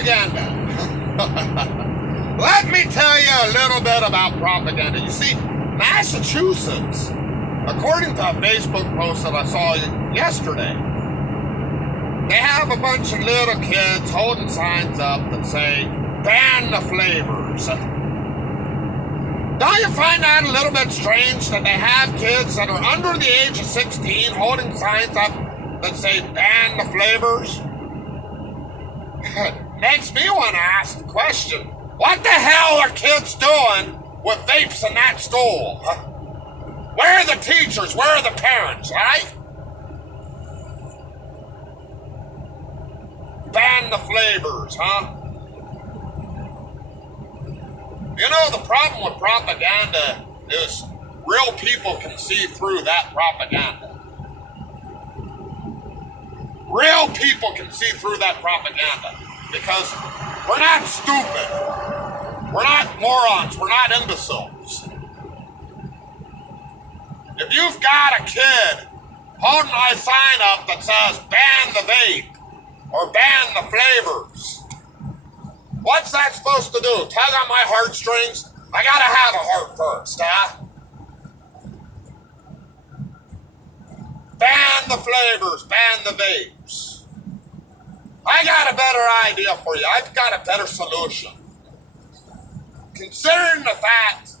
propaganda. Let me tell you a little bit about propaganda. You see, Massachusetts, according to a Facebook post that I saw yesterday, they have a bunch of little kids holding signs up that say, ban the flavors. Don't you find that a little bit strange that they have kids that are under the age of 16 holding signs up that say, ban the flavors? Makes me want to ask the question, what the hell are kids doing with vapes in that school? Where are the teachers? Where are the parents, right? Ban the flavors, huh? You know, the problem with propaganda is real people can see through that propaganda. Real people can see through that propaganda because we're not stupid. We're not morons. We're not imbeciles. If you've got a kid holding a sign up that says ban the vape or ban the flavors, what's that supposed to do? Tug on my heartstrings? I gotta have a heart first, huh? Ban the flavors, ban the vapes. I got a better idea for you. I've got a better solution. Considering the fact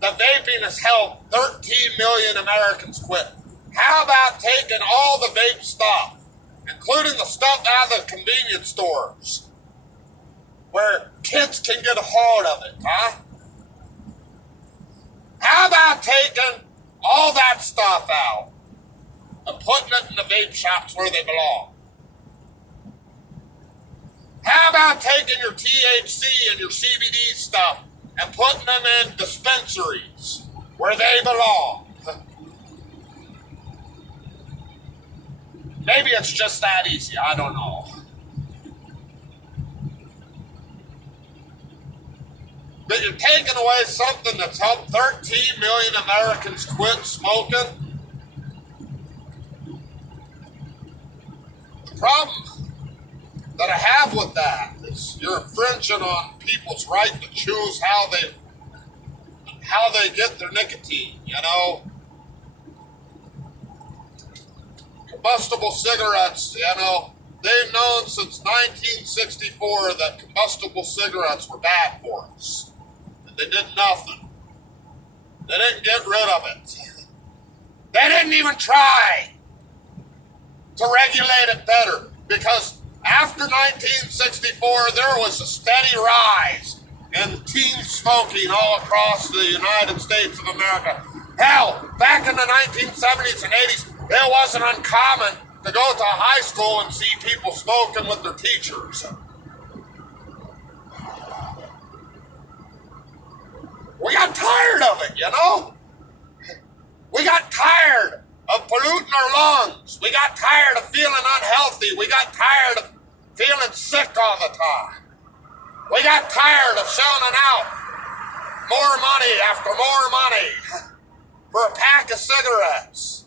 that vaping has helped 13 million Americans quit, how about taking all the vape stuff, including the stuff out of the convenience stores, where kids can get a hold of it, huh? How about taking all that stuff out and putting it in the vape shops where they belong? How about taking your THC and your CBD stuff and putting them in dispensaries where they belong? Maybe it's just that easy, I don't know. But you're taking away something that's helped 13 million Americans quit smoking. The problem that I have with that is you're infringing on people's right to choose how they get their nicotine, you know? Combustible cigarettes, you know, they've known since 1964 that combustible cigarettes were bad for us. And they did nothing. They didn't get rid of it. They didn't even try to regulate it better, because after 1964, there was a steady rise in teen smoking all across the United States of America. Hell, back in the 1970s and 80s, it wasn't uncommon to go to a high school and see people smoking with their teachers. We got tired of it, you know? We got tired of polluting our lungs. We got tired of feeling unhealthy. We got tired of feeling sick all the time. We got tired of shelling out more money after more money for a pack of cigarettes.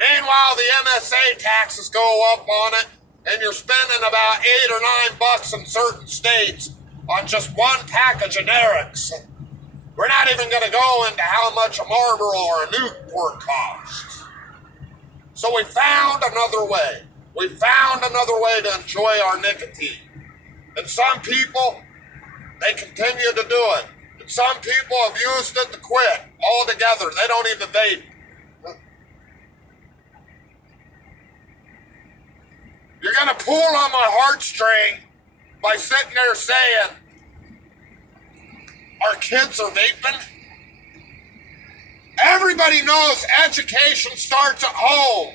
Meanwhile, the MSA taxes go up on it, and you're spending about $8 or $9 in certain states on just one pack of generics. We're not even going to go into how much a Marlboro or a Newport costs. So we found another way. We found another way to enjoy our nicotine. And some people, they continue to do it. And some people have used it to quit altogether. They don't even vape. You're going to pull on my heartstring by sitting there saying, our kids are vaping? Everybody knows education starts at home.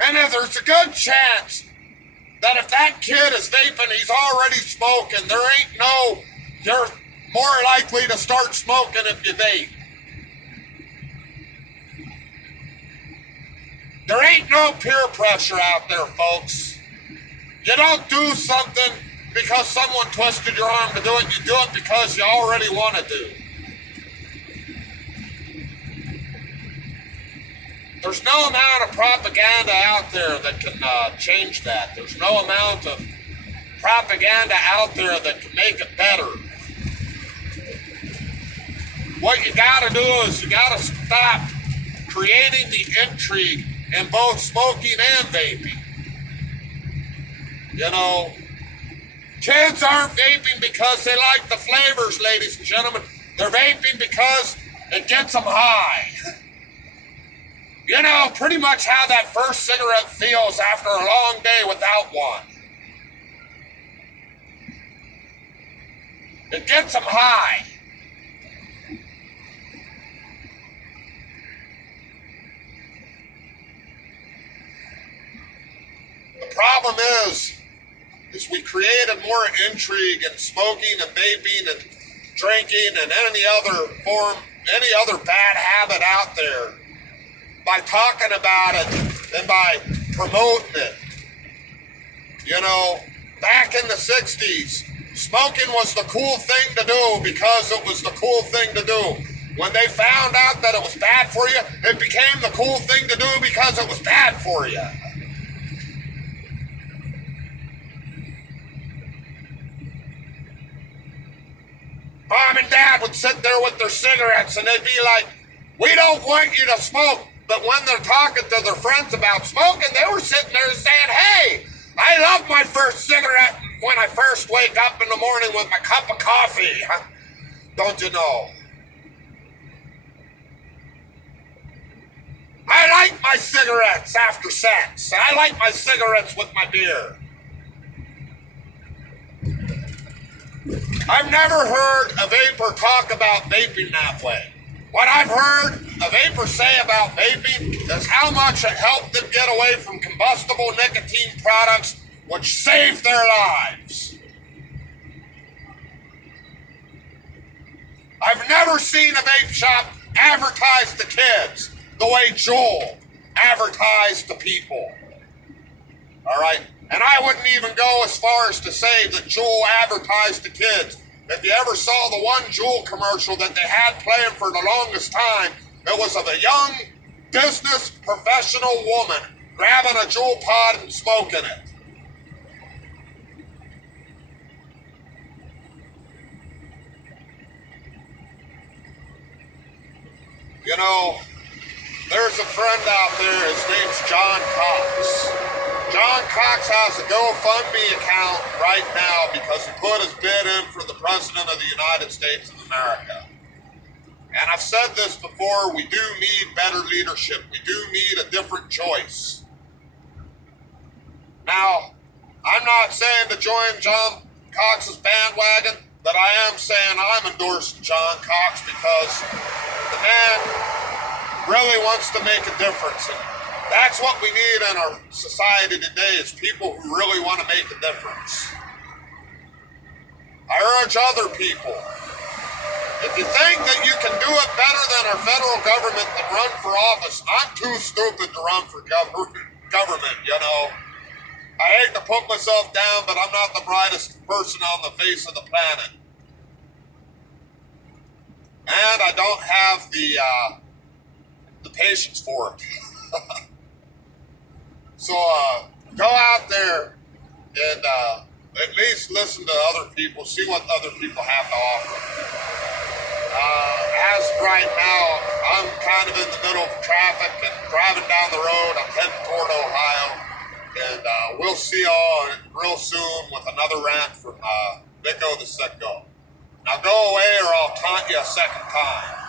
And if there's a good chance that if that kid is vaping, he's already smoking, you're more likely to start smoking if you vape. There ain't no peer pressure out there, folks. You don't do something because someone twisted your arm to do it. You do it because you already want to do. There's no amount of propaganda out there that can change that. There's no amount of propaganda out there that can make it better. What you gotta do is you gotta stop creating the intrigue in both smoking and vaping. You know, kids aren't vaping because they like the flavors, ladies and gentlemen. They're vaping because it gets them high. You know, pretty much how that first cigarette feels after a long day without one. It gets them high. The problem is we created more intrigue in smoking and vaping and drinking and any other bad habit out there by talking about it and by promoting it. You know, back in the 60s, smoking was the cool thing to do because it was the cool thing to do. When they found out that it was bad for you, it became the cool thing to do because it was bad for you. Mom and Dad would sit there with their cigarettes and they'd be like, we don't want you to smoke. But when they're talking to their friends about smoking, they were sitting there saying, hey, I love my first cigarette when I first wake up in the morning with my cup of coffee. Don't you know? I like my cigarettes after sex. I like my cigarettes with my beer. I've never heard a vapor talk about vaping that way. What I've heard a vapor say about vaping is how much it helped them get away from combustible nicotine products, which saved their lives. I've never seen a vape shop advertise to kids the way Juul advertised to people. All right? And I wouldn't even go as far as to say that Juul advertised to kids. If you ever saw the one Juul commercial that they had playing for the longest time, it was of a young business professional woman grabbing a Juul pod and smoking it. You know, there's a friend out there, his name's John Cox. John Cox has a GoFundMe account right now because he put his bid in for the President of the United States of America. And I've said this before, we do need better leadership. We do need a different choice. Now, I'm not saying to join John Cox's bandwagon, but I am saying I'm endorsing John Cox because the man really wants to make a difference. And that's what we need in our society today is people who really want to make a difference. I urge other people, if you think that you can do it better than our federal government and run for office, I'm too stupid to run for government, you know. I hate to put myself down, but I'm not the brightest person on the face of the planet. And I don't have the patience for it. So go out there and at least listen to other people, see what other people have to offer. As right now, I'm kind of in the middle of traffic and driving down the road. I'm heading toward Ohio. And we'll see y'all real soon with another rant from Vico the Sicko. Now go away or I'll taunt you a second time.